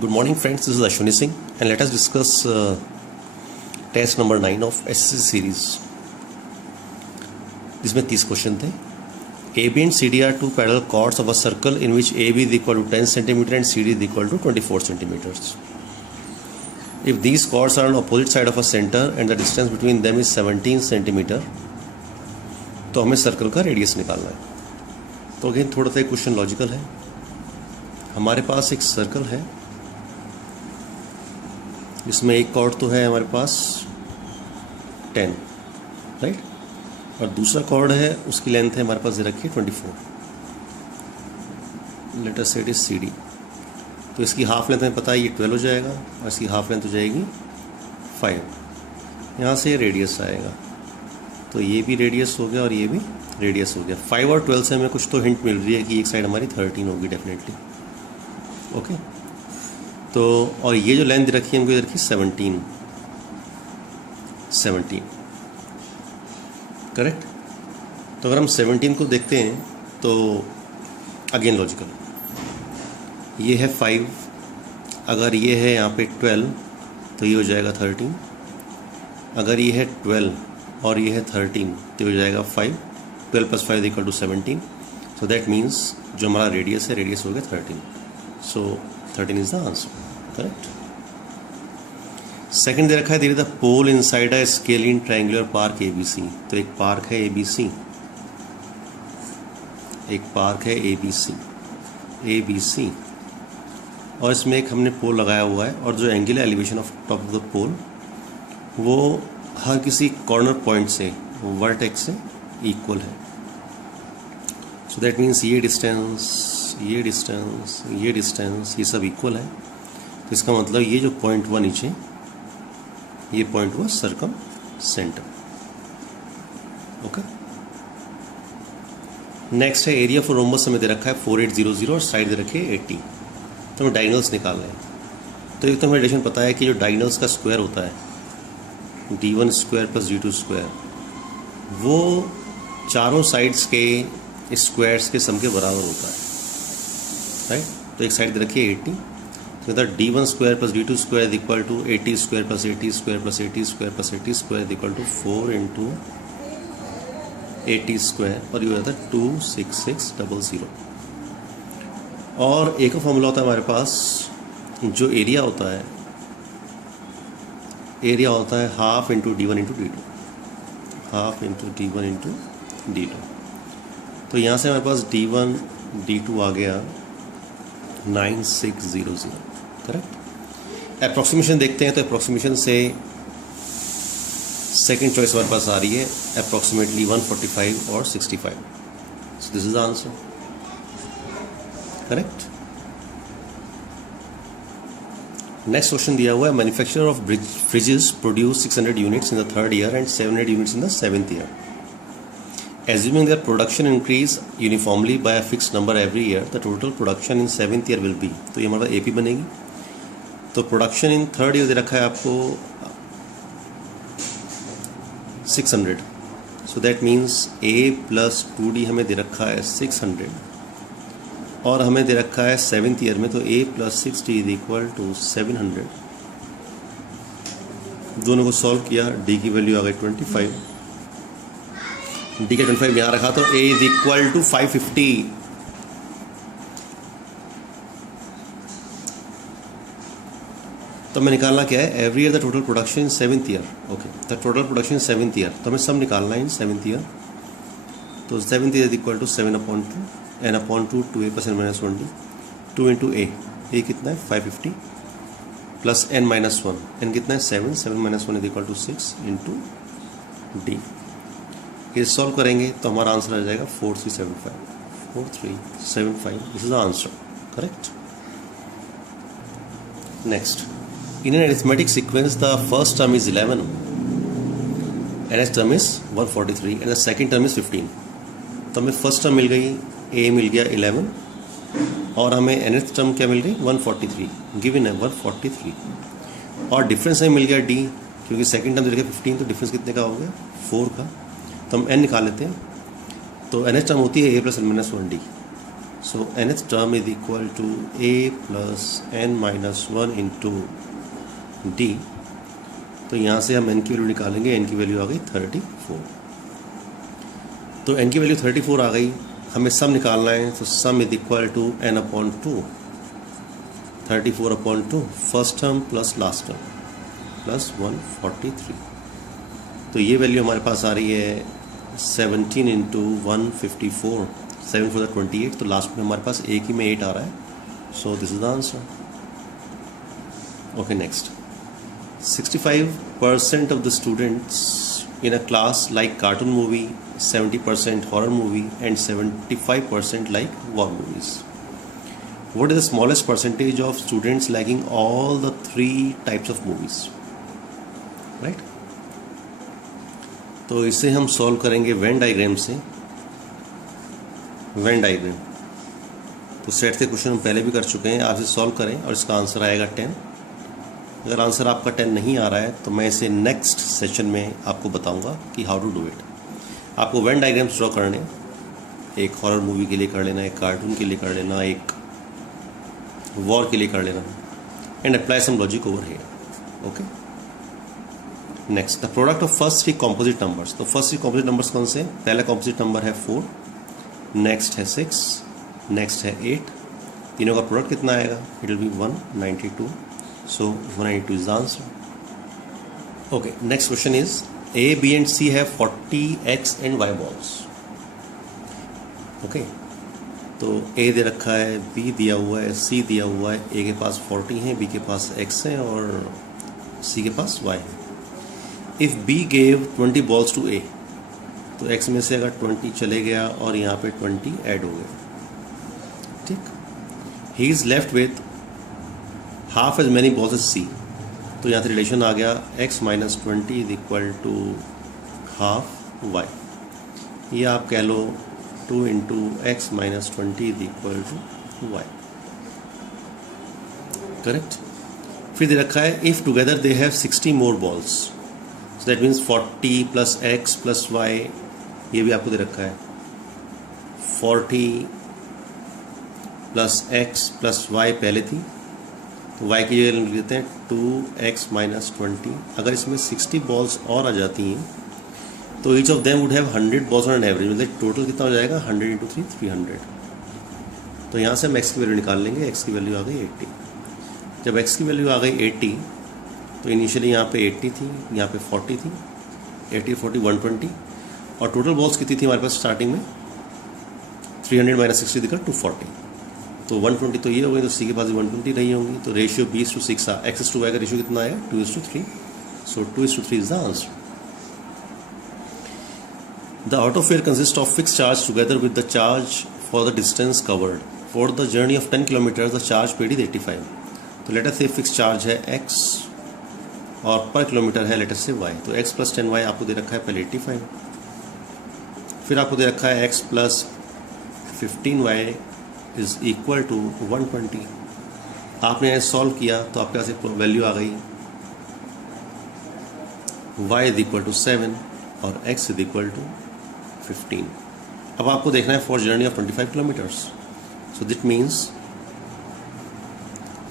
Good morning friends, this is Ashwani Singh and let us discuss test number 9 of SSC series. जिसमें 30 question थे. AB and CD are two parallel chords of a circle in which AB is equal to 10 cm and CD is equal to 24 cm. If these chords are on opposite side of a center and the distance between them is 17 cm, तो हमें circle का radius निकालना है. तो again थोड़ा सा question logical है. हमारे पास एक सर्कल है जिसमें एक कॉर्ड तो है हमारे पास 10, राइट, और दूसरा कॉर्ड है उसकी लेंथ है हमारे पास दे रखी है 24. लेट अस से इट इज CD. तो इसकी हाफ लेंथ हमें पता है ये 12 हो जाएगा और इसकी हाफ लेंथ हो जाएगी 5. यहाँ से ये रेडियस आएगा तो ये भी रेडियस हो गया और ये भी रेडियस हो गया. 5 और 12 से हमें कुछ तो हिंट मिल रही है कि एक साइड हमारी 13 होगी डेफिनेटली. ओके, तो और ये जो लेंथ रखी है हमको इधर की 17 करेक्ट. तो अगर हम 17 को देखते हैं तो अगेन लॉजिकल, ये है 5, अगर ये है यहाँ पे 12 तो ये हो जाएगा 13, अगर ये है 12 और ये है 13 तो हो जाएगा 5. 12 + 5 = 17. सो दैट मीन्स जो हमारा रेडियस है रेडियस हो गया 13. So 13 is the answer, correct. Second दे रखा है there is the pole inside a scalene triangular park ABC. तो एक पार्क है ABC, एक पार्क है ABC और इसमें एक हमने पोल लगाया हुआ है और जो एंगल है elevation of top of the pole वो हर किसी कॉर्नर पॉइंट से वर्टेक्स से इक्वल है. सो दैट मीन्स ये डिस्टेंस ये सब इक्वल है. तो इसका मतलब ये जो पॉइंट हुआ नीचे ये पॉइंट हुआ सर्कम सेंटर. ओके, नेक्स्ट है एरिया फॉर रोम्बस हमें दे रखा है 4800 और साइड दे रखी है 80. तो हमें डायगोनल्स निकाल रहे हैं. तो एक तो हमें रिलेशन पता है कि जो डायगोनल्स का स्क्वायर होता है D1² + D2², वो चारों साइड्स के स्क्वायर्स के सम के बराबर होता है, राइट. तो एक साइड दे रखी है 80. तो D1² + D2² = 80² + 80² + 80² + 80² + 80² = 4 × 80² और ये होता है 26600. और एक फॉर्मूला होता है हमारे पास, जो एरिया होता है half × D1 × D2, half × D1 × D2. तो यहाँ से हमारे पास D1 D2 आ गया 9600, करेक्ट. अप्रॉक्सीमेशन देखते हैं तो अप्रॉक्सीमेशन से सेकंड चॉइस हमारे पास आ रही है अप्रॉक्सीमेटली 145 और 65. सो this is the answer, correct. Next question दिया हुआ है manufacturer of freezes produce 600 units in the 3rd year and 700 units in the 7th year. Assuming their production increase uniformly by a fixed number every year, the total production in 7th year will be. तो ये हमारा AP बनेगी. तो production in 3rd year दे रखा है आपको 600. सो that means A + 2D हमें दे रखा है 600 और हमें दे रखा है 7th ईयर में, तो A + 6D = 700. दोनों को सॉल्व किया, D की वैल्यू आ गई 25. D का 25 यहाँ रखा तो A = 550. तो हमें निकालना क्या है, every year the total production in 7th year. Okay, the total production in 7th year, तो हमें सब निकालना है इन 7th ईयर. तो 7th year = 7/2 n/2 2A + n - 1D 2 × A. A कितना है 550 प्लस n-1. n कितना है 7 7 - 1 = 6 × D. ये सॉल्व करेंगे तो हमारा आंसर आ जाएगा 4375. This is the answer, correct. Next, in an arithmetic sequence the first term is 11, next term is 143 and the second term is 15. तो हमें फर्स्ट टर्म मिल गई A मिल गया 11 और हमें nth टर्म क्या मिल गई 143. गिवन है 143 और डिफरेंस हमें मिल गया D, क्योंकि सेकंड टर्म देखिए 15, तो डिफरेंस कितने का हो गया 4 का. तो हम n निकाल लेते हैं. तो nth टर्म होती है A + n - 1D. So nth term is equal to a plus n minus 1 into d. तो यहाँ से हम n की वैल्यू निकालेंगे, n की वैल्यू आ गई 34। तो n की वैल्यू 34 आ गई, हमें सम निकालना है, तो sum is equal to n upon 2, 34 upon 2, first term plus last term plus 143। तो ये वैल्यू हमारे पास आ रही है 17 इंटू 154, 7 4 28। तो लास्ट में हमारे पास एक ही में 8 आ रहा है, सो this is the answer. Okay, next. 65% of the students in a class like cartoon movie, 70% horror movie and 75% like war movies. What is the smallest percentage of students liking all the three types of movies? Right? तो इसे हम solve करेंगे Venn diagram से। Venn diagram तो set से question हम पहले भी कर चुके हैं, आप इसे सॉल्व करें और इसका आंसर आएगा 10। अगर आंसर आपका 10 नहीं आ रहा है तो मैं इसे नेक्स्ट सेशन में आपको बताऊंगा कि हाउ टू डू इट। आपको वेन डायग्राम्स ड्रॉ करने, एक हॉरर मूवी के लिए कर लेना, एक कार्टून के लिए कर लेना, एक वॉर के लिए कर लेना, and apply some logic over here. Okay, next, the product of first 3 composite numbers. तो फर्स्ट 3 कॉम्पोजिट नंबर्स कौन से? पहला कॉम्पोजिट नंबर है 4, नेक्स्ट है 6, नेक्स्ट है 8। तीनों का प्रोडक्ट कितना आएगा? It will be 192। So 192 is the answer. Okay, next question is A, B and C have 40 X and Y balls. Okay, तो A दे रखा है, B दिया हुआ है, C दिया हुआ है। A के पास 40 है, B के पास X है और C के पास Y है। If B gave 20 balls to A, तो X में से अगर 20 चले गया और यहाँ पे 20 ऐड हो गया, ठीक। He is left with half as many balls as C. तो यहाँ से रिलेशन आ गया x minus 20 is equal to half Y, या आप कह लो 2 into X minus 20 is equal to Y. Correct. फिर दे रखा है if together they have 60 more balls, so that means 40 plus X plus Y, ये भी आपको दे रखा है। 40 प्लस एक्स प्लस वाई पहले थी, तो y की जगह लिख देते हैं 2x माइनस 20। अगर इसमें 60 बॉल्स और आ जाती हैं तो each of them would have 100 balls on an average, मतलब टोटल कितना हो जाएगा? 100 इंटू 3 300। तो यहाँ से हम x की वैल्यू निकाल लेंगे। x की वैल्यू आ गई 80। जब x की वैल्यू आ गई 80 तो इनिशियली यहाँ पे 80 थी, यहाँ पे 40 थी, 80 40 120, और टोटल बॉल्स कितनी थी हमारे पास स्टार्टिंग में? 300 माइनस 60 दिखा 240। तो 120 तो ये हो गई, तो सी के पास 120 रही होंगी। तो रेशियो 20:6 एक्स टू वाई का रेशियो कितना आएगा? 2:3। So 2:3 is the answer. The auto fare consist of fix charge together with the charge for the distance covered. For the journey of 10 kilometre the charge paid is 85। तो letter से fix charge है x और पर kilometre है letter से y। तो x plus 10y आपको दे रखा है पहले 85, फिर आपको दे रखा है x plus 15y is equal to 120। आपने ऐसे सॉल्व किया तो आपके पास एक वैल्यू आ गई y इज इक्वल टू 7 और x इज इक्वल टू 15। अब आपको देखना है for journey of 25 kilometres, so that means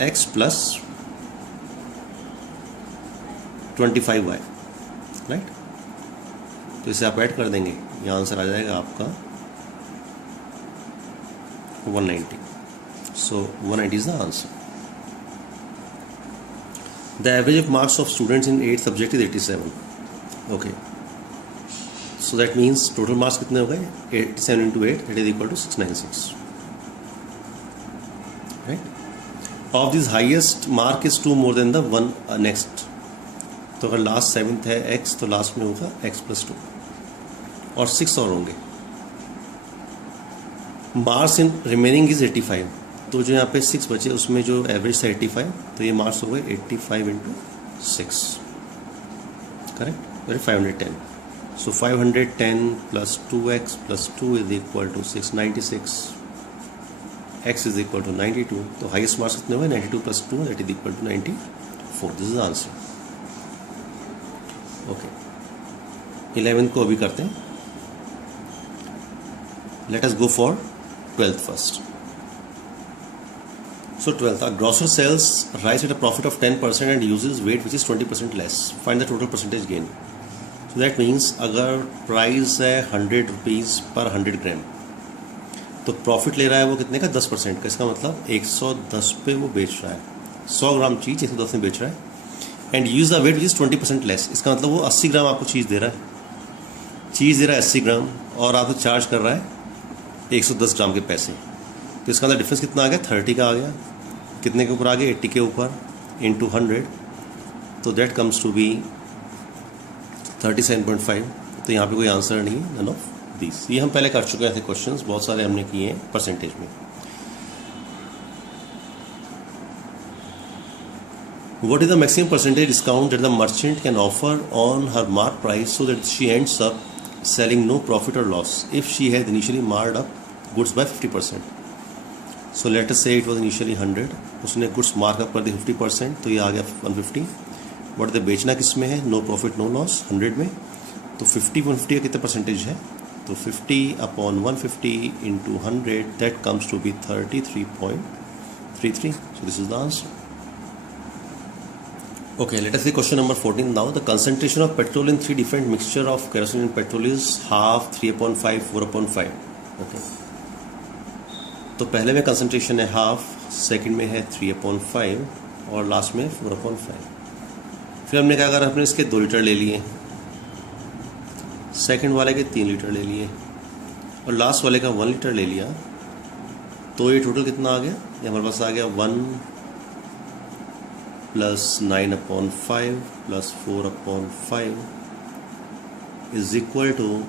x plus 25y, right. तो इसे आप ऐड कर देंगे, यह आंसर आ जाएगा आपका 190. So 190 is the answer. The average marks of students in 8 subject is 87. Okay. So that means total marks कितने हो गए? 87 into 8, that is equal to 696. Right? Of this highest mark is 2 more than the one next. तो अगर last 7th है x तो last में होगा x plus 2 और 6 और होंगे। मार्क्स इन रिमेनिंग इज 85, तो जो यहाँ पे 6 बचे उसमें जो एवरेज था 85, तो ये मार्क्स हो गए 85 into 6, correct, 510। So 510 plus 2x plus 2 is equal to 696, x is equal to 92। तो हाइस्ट मार्क्स कितने हुए? 92 plus 2 that is equal to 94। This is answer. Okay, 11th को अभी करते हैं। Let us go for 12th first. So 12th, a grocer sells rice at a profit of 10% and uses weight which is 20% less. Find the total percentage gain. So that means अगर price है 100 rupees पर 100 ग्राम, तो profit ले रहा है वो कितने का? 10% का। इसका मतलब 110 पे वो बेच रहा है, 100 ग्राम चीज़ 110 में बेच रहा है। And use the weight which is 20% less. इसका मतलब वो 80 ग्राम आपको चीज़ दे रहा है, चीज़ दे रहा है 80 ग्राम और आपको चार्ज कर रहा है 110 ग्राम के पैसे। तो इसका अंदर डिफरेंस कितना आ गया? 30 का आ गया। कितने के ऊपर आ गया? 80 के ऊपर इंटू 100, तो दैट कम्स टू बी 37.5। तो यहाँ पे कोई आंसर नहीं है, नन ऑफ दिस। ये हम पहले कर चुके हैं ऐसे क्वेश्चंस, बहुत सारे हमने किए हैं परसेंटेज में। What is the maximum percentage discount that the merchant can offer on her marked price so that she ends up selling no profit or loss if she had initially marked up goods by 50%? So let us say it was initially 100, उसने goods markup कर दी 50%, तो ये आ गया 150। But they बेचना किस में है? No profit no loss 100 में। तो 50 का कितना परसेंटेज है? तो 50 upon 150 into 100, that comes to be 33.33। So this is the answer. Okay, let us see question number 14 now. The concentration of petrol in 3 different mixture of kerosene and petrol is half, 3/5, 4/5. Okay. तो पहले में concentration है half, second में है 3/5 और last में 4/5। फिर हमने क्या करा? हमने इसके 2 लीटर ले लिए, सेकंड वाले के 3 लीटर ले लिए और लास्ट वाले का 1 लीटर ले लिया। तो ये टोटल कितना आ गया? ये हमारे पास आ गया 1 plus 9/5 plus 4/5 is equal to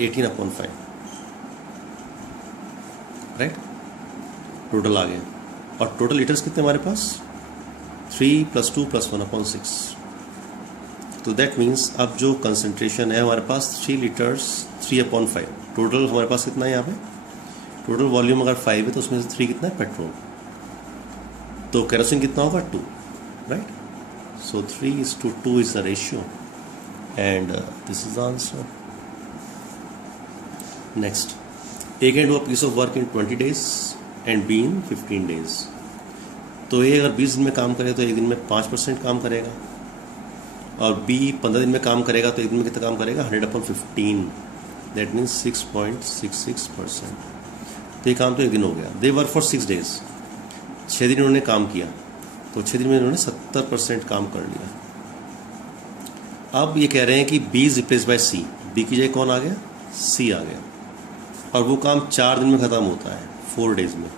18/5। Right, total आ गया। और टोटल लीटर्स कितने हमारे पास? 3 + 2 + 1/6। तो दैट मीन्स अब जो कंसंट्रेशन है हमारे पास 3 लीटर्स 3/5। टोटल हमारे पास कितना है यहाँ पे? टोटल वॉल्यूम अगर 5 है तो उसमें से 3 कितना है? पेट्रोल। तो केरोसिन कितना होगा? 2, right. So 3:2 is the ratio and this is the answer. Next, A can do a piece of work in 20 days and B in 15 days। तो A अगर 20 दिन में काम करे तो एक दिन में 5% काम करेगा, और B 15 दिन में काम करेगा तो एक दिन में कितना काम करेगा? 100/15, दैट मीन्स 6.66%। तो ये काम तो एक दिन हो गया। दे वर्क फॉर 6 days, 6 दिन इन्होंने काम किया, तो 6 दिन में इन्होंने 70% काम कर लिया। अब ये कह रहे हैं कि B is replace by C। B की जगह कौन आ गया? C आ गया। और वो काम 4 दिन में ख़त्म होता है, 4 days में।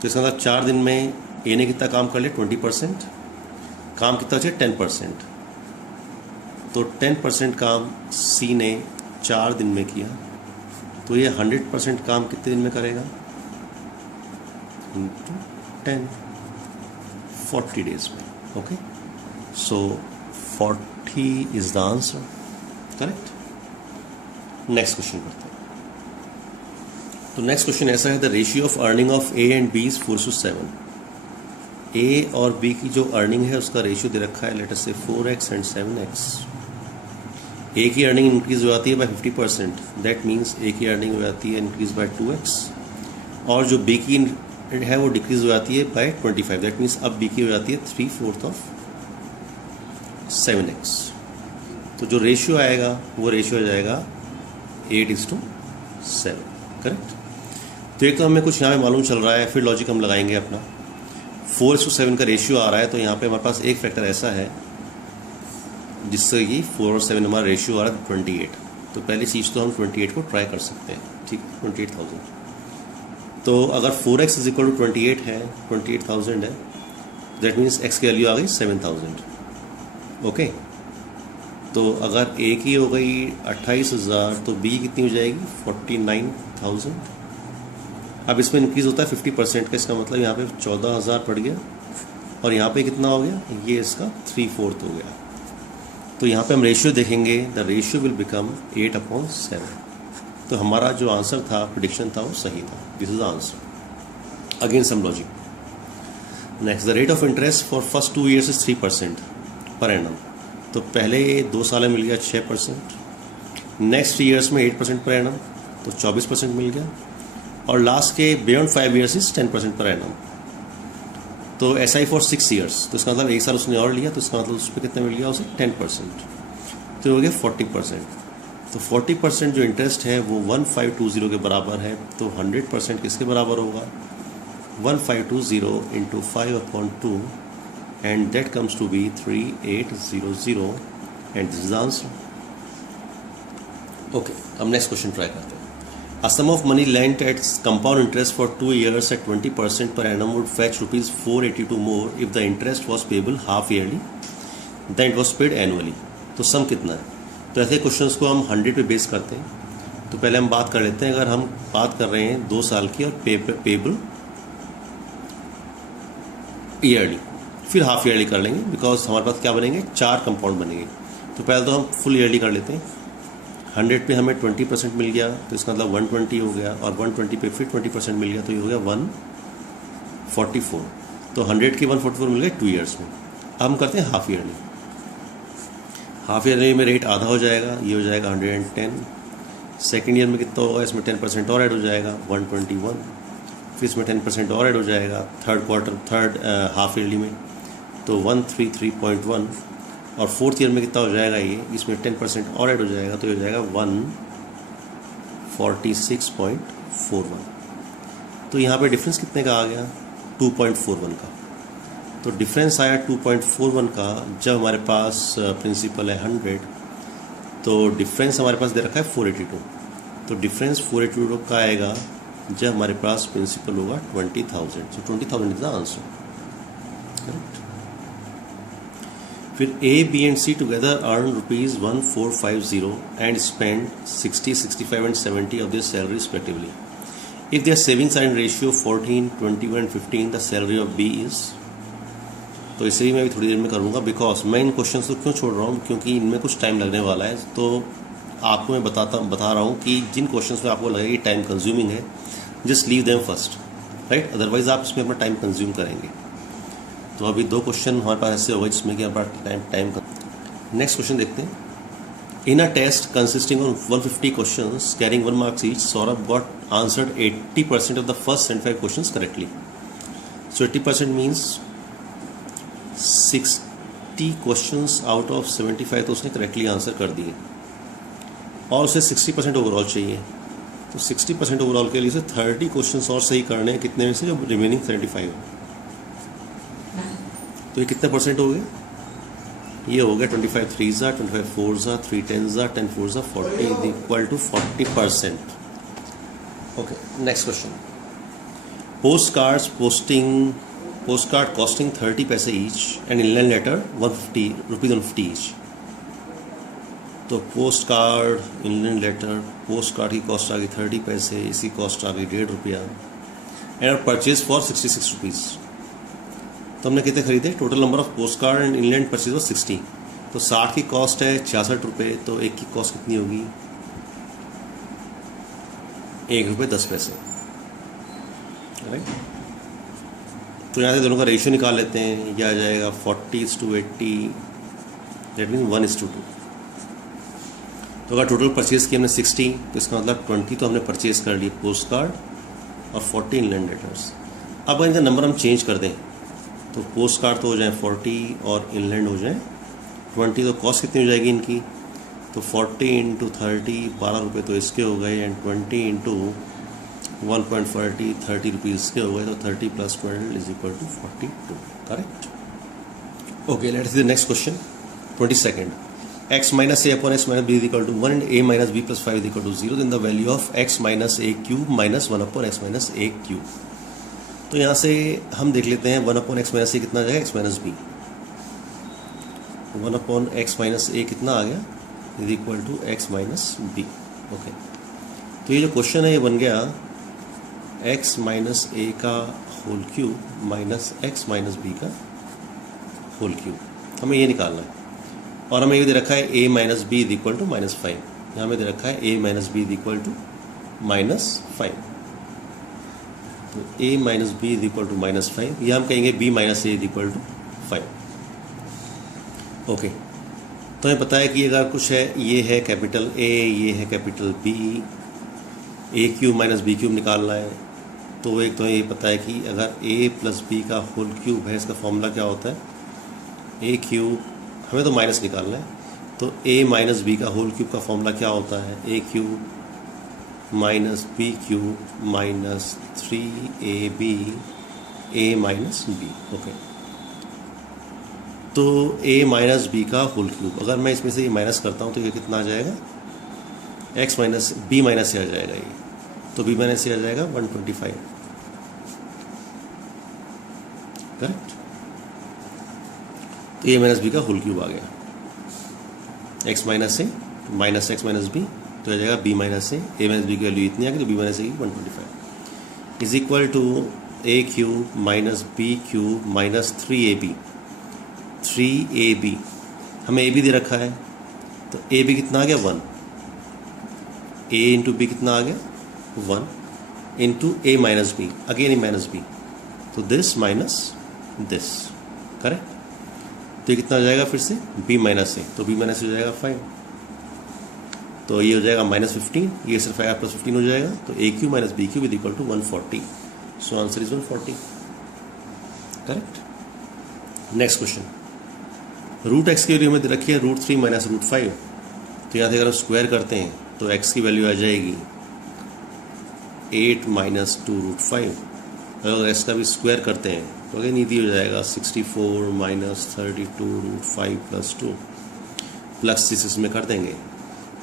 तो इसका मतलब 4 दिन में ए ने कितना काम कर लिया? 20%। काम कितना बचे? 10%। तो 10% काम सी ने 4 दिन में किया, तो ये 100% काम कितने दिन में करेगा? 10, 40 days में। Okay, so 40 is the answer, correct. Next question करते हैं। तो नेक्स्ट क्वेश्चन ऐसा है, the ratio of earning of A and B is 4:7। A और बी की जो अर्निंग है उसका रेशियो दे रखा है, लेट अस से 4x एंड 7x। ए की अर्निंग इंक्रीज हो जाती है बाय 50%, दैट मीन्स ए की अर्निंग हो जाती है इंक्रीज बाय 2x, और जो बी की है वो डिक्रीज हो जाती है बाय 25, दैट मीन्स अब बी की हो जाती है 3/4 ऑफ 7x। तो जो रेशियो आएगा वो रेशियो आ जाएगा 8:7, करेक्ट। तो एक तो हमें कुछ यहाँ पे मालूम चल रहा है, फिर लॉजिक हम लगाएंगे अपना। 4:7 का रेशियो आ रहा है, तो यहाँ पे हमारे पास एक फैक्टर ऐसा है जिससे कि 4 और 7 हमारा रेशियो आ रहा है 28। तो पहली चीज़ तो हम 28 को ट्राई कर सकते हैं, ठीक, 28,000। तो अगर 4x इज इक्वल टू 28 है, 28,000 है, दैट मीन्स x की वैल्यू आ गई 7,000। ओके, तो अगर a की हो गई 28,000 तो b कितनी हो जाएगी? 49,000। अब इसमें इंक्रीज होता है 50% का, इसका मतलब यहाँ पे 14,000 पड़ गया, और यहाँ पे कितना हो गया? ये इसका 3/4 हो गया। तो यहाँ पे हम रेशियो देखेंगे, द रेशियो विल बिकम 8/7। तो हमारा जो आंसर था, प्रेडिक्शन था, वो सही था। This is the answer. Again some logic. Next, the rate of interest for first 2 years is 3% per annum. तो पहले 2 साल में मिल गया 6%, नेक्स्ट 3 years में 8% पर एनम, तो 24% मिल गया, और लास्ट के beyond 5 years is 10% per annum. तो SI फॉर 6 ईयर्स, तो इसका मतलब 1 साल उसने और लिया, तो इसका मतलब उस पर कितना मिल गया उसे 10%, तो हो गया 40%। तो 40% जो इंटरेस्ट है वो 1520 के बराबर है, तो 100% किसके बराबर होगा 1520 into 5/2 and that comes to be 3800 and this is answer. Okay, अब नेक्स्ट क्वेश्चन ट्राई करते हैं। A sum of money lent at compound interest for 2 years at 20% per annum would fetch rupees 482 more if the interest was payable half yearly then it was paid annually। तो सम कितना है? तो ऐसे questions को हम 100 पे बेस करते हैं। तो पहले हम बात कर लेते हैं, अगर हम बात कर रहे हैं 2 साल की और पेबल ईयरली, फिर हाफ ईयरली कर लेंगे, बिकॉज हमारे पास क्या बनेंगे 4 कंपाउंड बनेंगे। तो पहले तो हम फुल ईयरली कर लेते हैं। 100 पे हमें 20% मिल गया, तो इसका मतलब 120 हो गया, और 120 पे फिर 20% मिल गया, तो ये हो गया 144। तो 100 के 144 मिल गए 2 ईयर्स में। अब हम करते हैं हाफ ईयरली। हाफ ईयरली में रेट आधा हो जाएगा, ये हो जाएगा 110। सेकेंड ईयर में कितना होगा, इसमें 10% और ऐड हो जाएगा 121, फिर इसमें 10% और ऐड हो जाएगा थर्ड हाफ ईयरली में, तो 133.1, और फोर्थ ईयर में कितना हो जाएगा ये, इसमें 10% और ऐड हो जाएगा, तो ये हो जाएगा 146.41। तो यहाँ पे डिफरेंस कितने का आ गया 2.41 का। तो डिफरेंस आया 2.41 का जब हमारे पास प्रिंसिपल है 100, तो डिफरेंस हमारे पास दे रखा है 482। तो डिफरेंस 482 का आएगा जब हमारे पास प्रिंसिपल होगा 20,000। सो 20,000 इज द आंसर, करेक्ट। फिर A, B and C together earn rupees 1450 and spend 60, 65 and 70 of their salary respectively. If their savings are in ratio 14, 21 and 15, the salary of B is। तो इसे भी मैं भी थोड़ी देर में करूँगा, बिकॉज मैं इन क्वेश्चंस को क्यों छोड़ रहा हूँ, क्योंकि इनमें कुछ टाइम लगने वाला है। तो आपको मैं बता रहा हूँ कि जिन क्वेश्चंस में आपको लगेगा कि टाइम कंज्यूमिंग है, just leave them first, right, otherwise आप इसमें अपना टाइम कंज्यूम करेंगे। तो अभी 2 क्वेश्चन हमारे पास ऐसे होगा जिसमें कि हमारा टाइम का। नेक्स्ट क्वेश्चन देखते हैं। In a test consisting of 150 questions carrying 1 marks each, Saurabh got answered 80% of the first 75 questions correctly. So 80% means 60 questions out of 75 तो उसने करेक्टली आंसर कर दिए, और उसे 60% ओवरऑल चाहिए। तो 60% ओवरऑल के लिए उसे 30 क्वेश्चंस और सही करने हैं, कितने में से, जो रिमेनिंग 75 है। तो ये कितने परसेंट हो गए, ये हो गया 25 3s 25 4s 3 10s 10 4s 40 equal to 40%। Okay, next question. Post card costing 30 paise each and inland letter 150 each. तो post card, inland letter, post card की कॉस्ट आ गई 30 पैसे, इसकी कॉस्ट आ गई 1.5 रुपया, एंड परचेज फॉर 66 रुपीज़। तो हमने कितने खरीदे, total number of post card and inland purchase वो 60। तो 60 की कॉस्ट है 66 रुपये, तो एक की कॉस्ट कितनी होगी, 1 रुपये 10 पैसे, राइट। तो यहाँ से दोनों का रेशियो निकाल लेते हैं, यह आ जाएगा 40:80, दैट मीन 1:2। तो अगर टोटल परचेज की हमने 60, तो इसका मतलब 20 तो हमने परचेज कर लिए पोस्ट कार्ड और 40 इनलैंड लेटर्स। अब इनका नंबर हम चेंज कर दें, तो पोस्ट कार्ड तो हो जाए 40 और इनलैंड हो जाए 20, तो कॉस्ट कितनी हो जाएगी इनकी, तो 40 इंटू 30 12 रुपये तो इसके हो गए, एंड 20 इंटू 1.40 30 रुपीज़ इसके हो गए, तो 30 + 12 is equal to 42, correct. Okay, let's see the next question. 22nd, x minus a upon x minus b is equal to 1 and a minus b plus 5 is equal to 0, then the value of x minus a cube minus 1 upon x minus a cube। तो यहाँ से हम देख लेते हैं 1 upon x minus a कितना आ जाएगा, x minus b। 1 upon x minus a कितना आ गया, is equal to x minus b। Okay, तो ये जो क्वेश्चन है ये बन गया x minus a का whole cube minus x minus b का होल क्यूब, हमें ये निकालना है। और हमें ये दे रखा है a minus b is equal to -5, यहाँ हमें दे रखा है a minus b is equal to -5। तो a minus b is equal to -5, या हम कहेंगे b minus a is equal to 5। Okay, तो हमें पता है कि अगर कुछ है, ये है कैपिटल A, ये है कैपिटल B, ए क्यूब माइनस बी क्यूब निकालना है, तो एक तो ये पता है कि अगर ए प्लस बी का होल क्यूब है, इसका फॉर्मूला क्या होता है, ए क्यूब, हमें तो माइनस निकालना है, तो ए माइनस बी का होल क्यूब का फॉर्मूला क्या होता है, A cube minus B cube minus 3ab A minus B. Okay, तो ए माइनस बी का होल क्यूब, अगर मैं इसमें से ये माइनस करता हूँ तो ये कितना आ जाएगा, एक्स माइनस बी माइनस से आ जाएगा ये, तो बी माइनस से आ जाएगा 125, करेक्ट। तो ए माइनस बी का होल क्यूब आ गया, एक्स माइनस से माइनस एक्स माइनस बी, तो आ जाएगा बी माइनस से, ए माइनस बी की वैल्यू इतनी आ गई, तो बी माइनस से 125 is equal to a cube minus B cube minus 3ab। हमें ए बी दे रखा है, तो ए बी कितना आ गया 1, ए इंटू बी कितना आ गया 1 इंटू ए माइनस बी, अगेन ए माइनस बी, तो दिस माइनस दिस, करेक्ट। तो ये कितना हो जाएगा फिर से b माइनस से, तो b माइनस हो जाएगा 5, तो ये हो जाएगा -15, ये सिर्फ आएगा +15 हो जाएगा, तो A cube minus B cube is equal to 140, so answer is 140, correct. Next question, root X की वैल्यू हमें दे रखी है √3 माइनस √5, तो यहाँ से अगर हम स्क्वायर करते हैं तो x की वैल्यू आ जाएगी 8 माइनस 2√5, अगर x का भी स्क्वायर करते हैं तो अगेन ईजी हो जाएगा 64 माइनस 32√5 प्लस 2 प्लस 6 इसमें कर देंगे,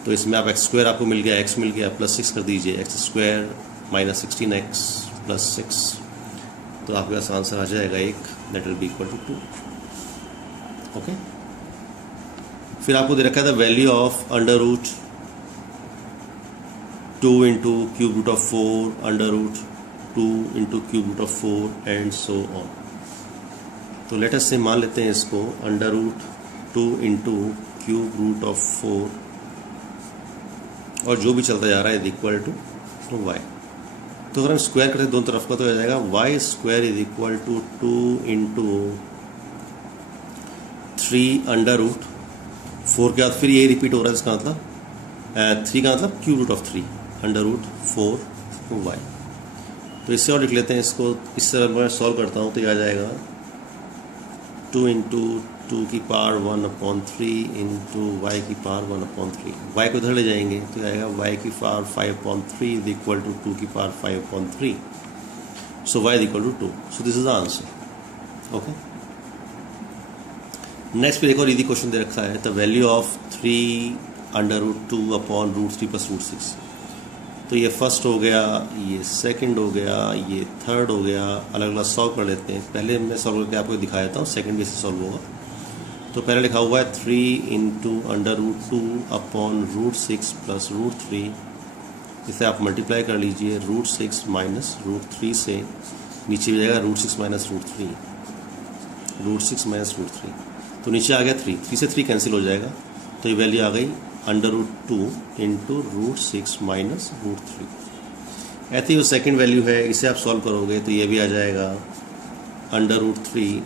तो इसमें आप x स्क्वायर आपको मिल गया, x मिल गया, प्लस 6 कर दीजिए, x square minus 16x plus 6, तो आपके पास आंसर आ जाएगा एक, that will be equal to 2। Okay, फिर आपको दे रखा है the value of under root 2 into cube root of 4 under root 2 into cube root of 4 and so on. तो लेट अस से मान लेते हैं इसको under root 2 into cube root of 4 और जो भी चलता जा रहा है इज इक्वल टू वाई। तो अगर हम स्क्वायर करते हैं दोनों तरफ का तो आ जाएगा y square is equal to 2 into 3 under root 4 के बाद फिर ये रिपीट हो रहा है, इसका मतलब 3 का मतलब cube root of 3 under root 4 y. तो इससे और लिख लेते हैं इसको, इससे अगर मैं सॉल्व करता हूँ तो ये आ जाएगा 2 इंटू 2 की पावर 1/3 इंटू वाई की पावर 1/3, वाई को इधर ले जाएंगे तो आएगा वाई की पावर 5/3 इज इक्वल टू 2 की power 5/3, so y is equal to 2, so this is the answer. Okay, next पे एक और इजी क्वेश्चन दे रखा है the value of 3 under root 2 upon √3 plus √6। तो ये फर्स्ट हो गया, ये सेकंड हो गया, ये थर्ड हो गया, अलग अलग सॉल्व कर लेते हैं। पहले मैं सॉल्व करके आपको दिखा देता हूँ, सेकंड बेसिस सॉल्व होगा। तो पहले लिखा हुआ है 3 into under root 2 upon √6 plus √3, इसे आप मल्टीप्लाई कर लीजिए √6 माइनस √3 से, नीचे भी जाएगा √6 माइनस √3, √6 माइनस √3, तो नीचे आ गया 3 से 3 कैंसिल हो जाएगा, तो ये वैल्यू आ गई अंडर रूट 2 इंटू √6 माइनस √3। ऐसे ही वो सेकेंड वैल्यू है, इसे आप सॉल्व करोगे तो ये भी आ जाएगा अंडर रूट 3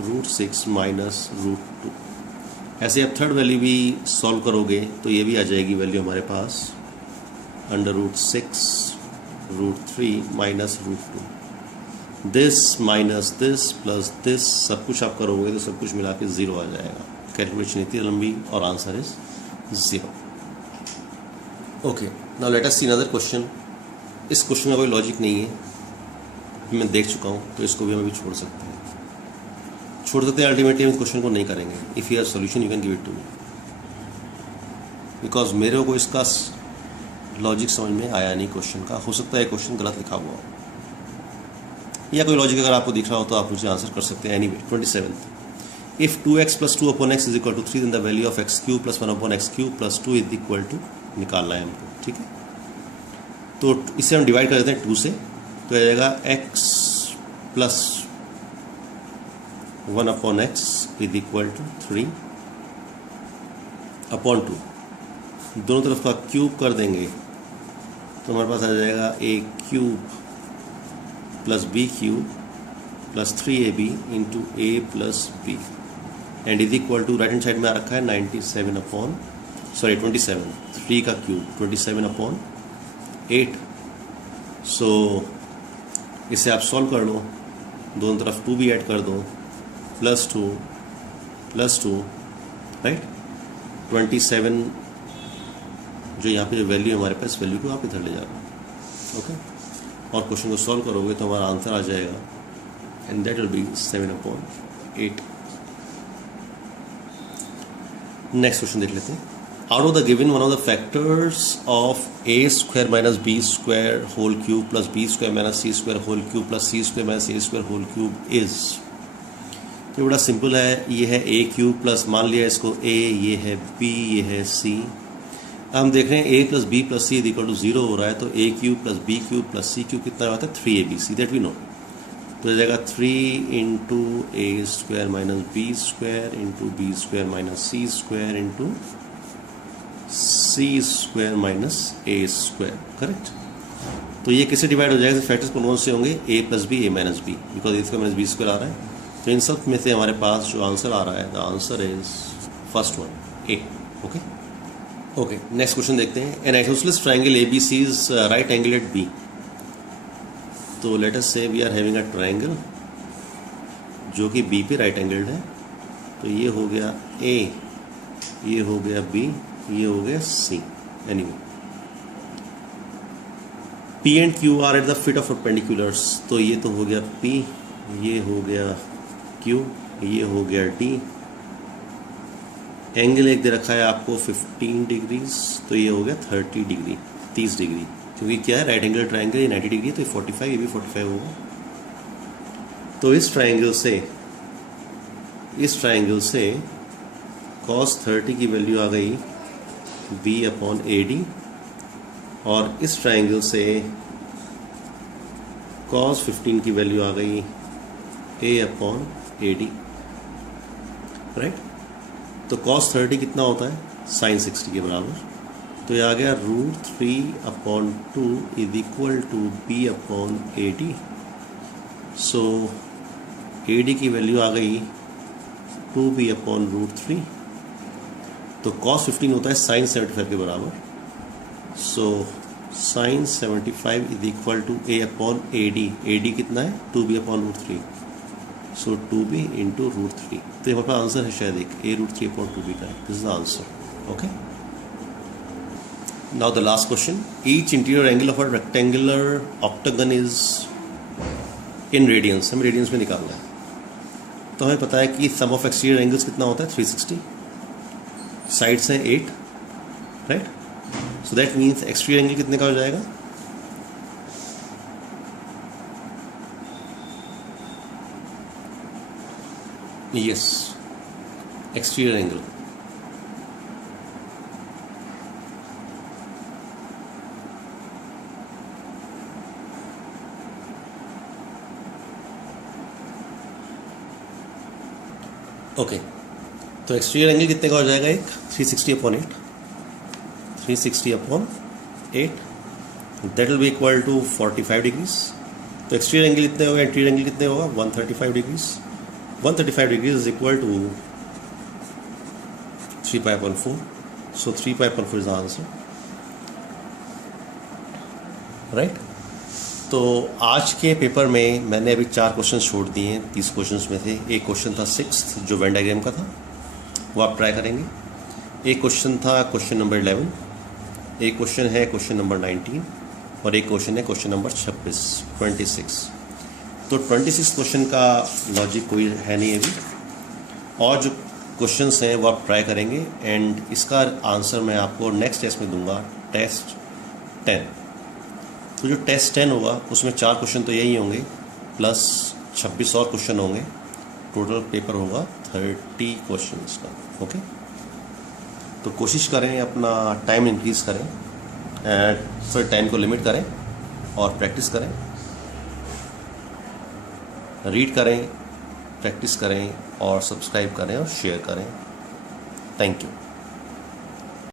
√6 माइनस √2। ऐसे आप थर्ड वैल्यू भी सॉल्व करोगे तो ये भी आ जाएगी वैल्यू हमारे पास under root 6 √3 minus √2। This minus this plus this सब कुछ आप करोगे तो सब कुछ मिला के 0 आ जाएगा। कैलकुलेशन इतनी लंबी और answer is 0। Okay, now let us see another question. इस क्वेश्चन में कोई लॉजिक नहीं है, मैं देख चुका हूँ, तो इसको भी हम अभी छोड़ सकते हैं। अल्टीमेटली हम क्वेश्चन को नहीं करेंगे। If you have solution you can give it to me, because मेरे को इसका लॉजिक समझ में आया नहीं क्वेश्चन का। हो सकता है क्वेश्चन गलत लिखा हुआ हो या कोई लॉजिक अगर आपको दिख रहा हो तो आप मुझे आंसर कर सकते हैं। Anyway 27th, if 2x plus 2 upon x is equal to 3 then the value of x cube plus 1 upon x cube plus 2 is equal to निकालना है हमको, ठीक है। तो इसे हम डिवाइड कर देते हैं 2 से, तो आ जाएगा x plus 1 upon x is equal to 3 upon 2, दोनों तरफ का क्यूब कर देंगे तो हमारे पास आ जाएगा a cube plus b cube plus 3ab into a plus b and is equal to right hand side में आ रखा है 27, 3 का क्यूब 27 अपॉन 8। सो इसे आप सॉल्व कर लो, दोनों तरफ 2 भी ऐड कर दो, +2 राइट। 27 जो यहाँ पे जो वैल्यू है हमारे पास, वैल्यू को आप इधर ले जाना। ओके, और क्वेश्चन को सॉल्व करोगे तो हमारा आंसर आ जाएगा, and that will be 7/8। Next question देख लेते हैं। Out of the given one of the factors of a² - b² whole cube plus b² - c² whole cube plus c² - a² whole cube is. ये बड़ा simple है, ये है a³ plus, मान लिया इसको a, ये है b, ये है c। हम देख रहे हैं a + b + c = 0 हो रहा है, तो a³ + b³ + c³ कितना आता है, 3ab, दैट वी नो। तो हो जाएगा 3 × a² - b² × b² - c² - a², correct. तो ये किससे डिवाइड हो जाएगा, फैक्टर्स कौन से होंगे, a + b, a - b, because a² - b² आ रहा है। तो इन सब में से हमारे पास जो आंसर आ रहा है, the answer is first one, a। Okay, next question देखते हैं। An isosceles triangle ABC is right angle at B। तो let us say we are having a triangle जो कि B पे राइट एंगल्ड है। तो ये हो गया A, ये हो गया B, ये हो गया C। Anyway, P and Q are at the feet of perpendiculars. तो ये तो हो गया P, ये हो गया Q, ये हो गया D। एंगल एक दे रखा है आपको 15 डिग्रीज, तो ये हो गया 30 डिग्री, 30 डिग्री, क्योंकि क्या है, राइट एंगल ट्राइंगल, ये 90 डिग्री, तो ये 45, ये भी 45 होगा। तो इस ट्राइंगल से cos 30 की वैल्यू आ गई B/AD, और इस ट्राइंगल से cos 15 की वैल्यू आ गई A/AD, राइट। तो cos 30 कितना होता है, sin 60 के बराबर। तो ये आ गया √3/2 = B/AD। सो AD की वैल्यू आ गई 2B/√3। तो cos 15 होता है sin 75 के बराबर। सो sin 75 = A/AD। AD कितना है, 2B/√3। सो 2B × √3। तो हमारे पास आंसर है शायद एक A√3/2B का। This is the answer. Okay, now the last question. Each interior angle of a rectangular octagon is in radiance. हमें रेडियंस में निकालना है। तो हमें पता है कि सम ऑफ एक्सटीरियर एंगल्स कितना होता है, 360। साइड्स हैं 8, right. So that means exterior angle कितने का हो जाएगा, यस, एक्सटीरियर एंगल ओके। तो एक्सटीरियर एंगल कितने का हो जाएगा, एक 360/8, 360/8, that will be equal to 45 degrees. तो एक्सटीरियर एंगल कितने होगा, इंटीरियर एंगल कितने होगा, 135 degrees. 135 degrees is equal to 3π/4। So 3π/4 is the answer, right. तो आज के पेपर में मैंने अभी 4 क्वेश्चन छोड़ दिए हैं 30 क्वेश्चंस में से। एक क्वेश्चन था 6th जो वेन डायग्राम का था, वो आप ट्राई करेंगे। एक क्वेश्चन था क्वेश्चन नंबर 11, एक क्वेश्चन है क्वेश्चन नंबर 19, और एक क्वेश्चन है क्वेश्चन नंबर 26। तो 26 क्वेश्चन का लॉजिक कोई है नहीं अभी, और जो क्वेश्चंस हैं वो आप ट्राई करेंगे, एंड इसका आंसर मैं आपको नेक्स्ट टेस्ट में दूंगा, टेस्ट 10। तो जो टेस्ट 10 होगा उसमें 4 क्वेश्चन तो यही होंगे, प्लस 26 और क्वेश्चन होंगे। टोटल पेपर होगा 30 क्वेश्चंस का। ओके, तो कोशिश करें अपना टाइम इंक्रीज़ करें, फिर टाइम को लिमिट करें, और प्रैक्टिस करें, रीड करें, प्रैक्टिस करें, और सब्सक्राइब करें और शेयर करें। Thank you.